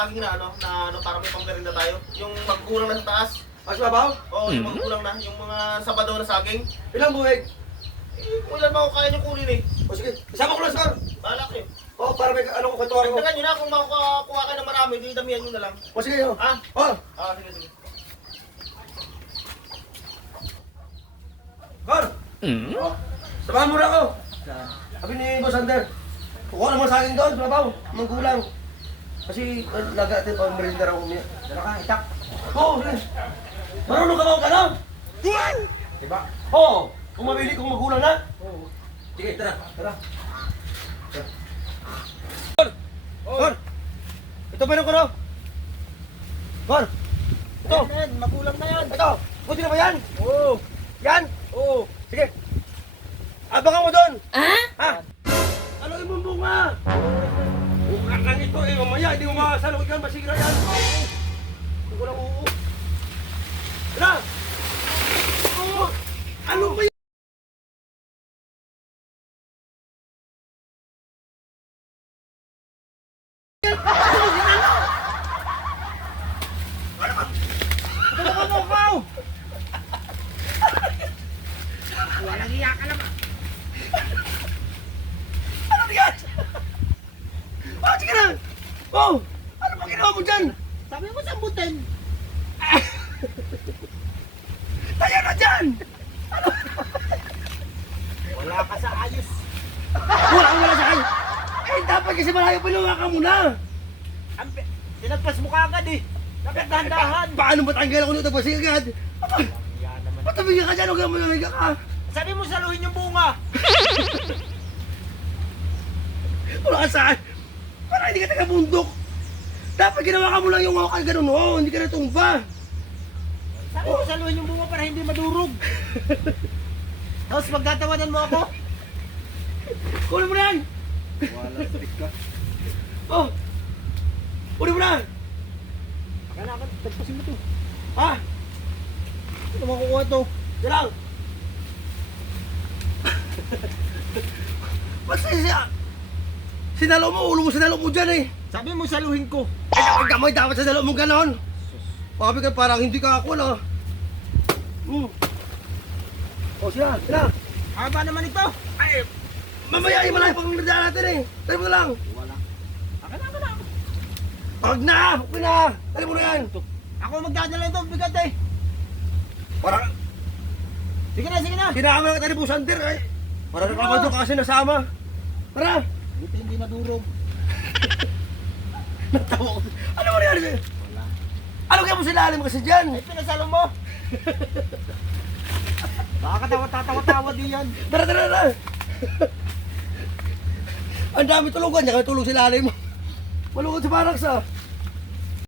saging na para may pamerinda tayo. Yung magkulang na sa taas. Mas mabaw? Oo, yung magkulang na. Yung mga sabado na saging. Ilang buhig? Kung ilan ba ako kaya nyo kunin eh. O sige, isama ko lang, sir. Bahala kayo. O, para may ano ko katuwari ko. Dagdagan nyo na kung makakuha kayo ng marami, di damihan nyo na lang. O sige, o. Ah? O. Sige, sige. Kor! O, samahan mo na ako. Sabi ni Boss Ander, kukuha naman sa akin doon, mabaw, manggulang. Kasi laga natin pang merinda raw umiyak. Dala ka, itak. Oo, sige. Marunong ka ba o gano'n? Diba? Oo. Kung mabili kong magulang na? Oo. Sige, tara. Tara. Kor! Ito ba yung koro? Kor! Ito! Yan, magulang na yan. Ito! Buti na ba yan? Oo. Yan? Oo. Sige. Abangan mo doon! Ha? Ano yung bunga? Bunga lang ito eh. Mamaya, hindi mo makasalog yan. Masira yan. Hindi ko lang oo. Tara! Oo! Ano ba yan? Walang iya ka naman. Ano yan? Oh, sige na! Oh! Ano ba ginawa mo dyan? Sabi mo sambutin. Tayo na dyan! Wala ka sa ayos. Wala sa kayo! Eh, dapat kasi malayo pa ka muna! Tinagpas mo ka agad eh. Dapat dahan-dahan. Paano matanggal ako nito? Pasig agad! Yan naman. Patabigyan ka dyan! Huwag ka malamig ka! Sabi mo saluhin yung bunga. Wala ka saan! Para hindi ka taga-bundok! Dapat ginawa ka mo lang yung wakal ganun, oh! Hindi ka natumba! Sabi mo saluhin yung bunga para hindi madurog. Tapos magtatawanan mo ako. Kunin mo na yan! Wala trik ka. Oh! Kunin mo na! Kailangan, tagpasin mo to. Ha? Ito makukuha to. Yan lang! Basta siya! Sinalo mo, ulo mo sinalo mo dyan eh! Sabi mo saluhin ko. Ay, gamay dapat sa dalo mo ganon! Papi ka parang hindi ka ako, no? O siya, sila! Haba naman ito. Ay, mamaya ay malay pang nagdaan natin eh! Tali mo na lang! Wala. Akin na. Pag na! Okay na! Tali mo na yan! Ako magdadala ito, bigat eh. Parang Sige na. sinama ka tali po Sander eh! Para nakama doon kasi nasama! Tara! Buti hindi madurog. Natawa ko! Ano mo nangyari sa'yo? Wala. Ano kaya mo silalim kasi dyan? Ay, pinasalo mo. Baka tatawa din yan. Tara! Ang dami tulugan, niya tulong silalim mo. Malungkot si Parax ah!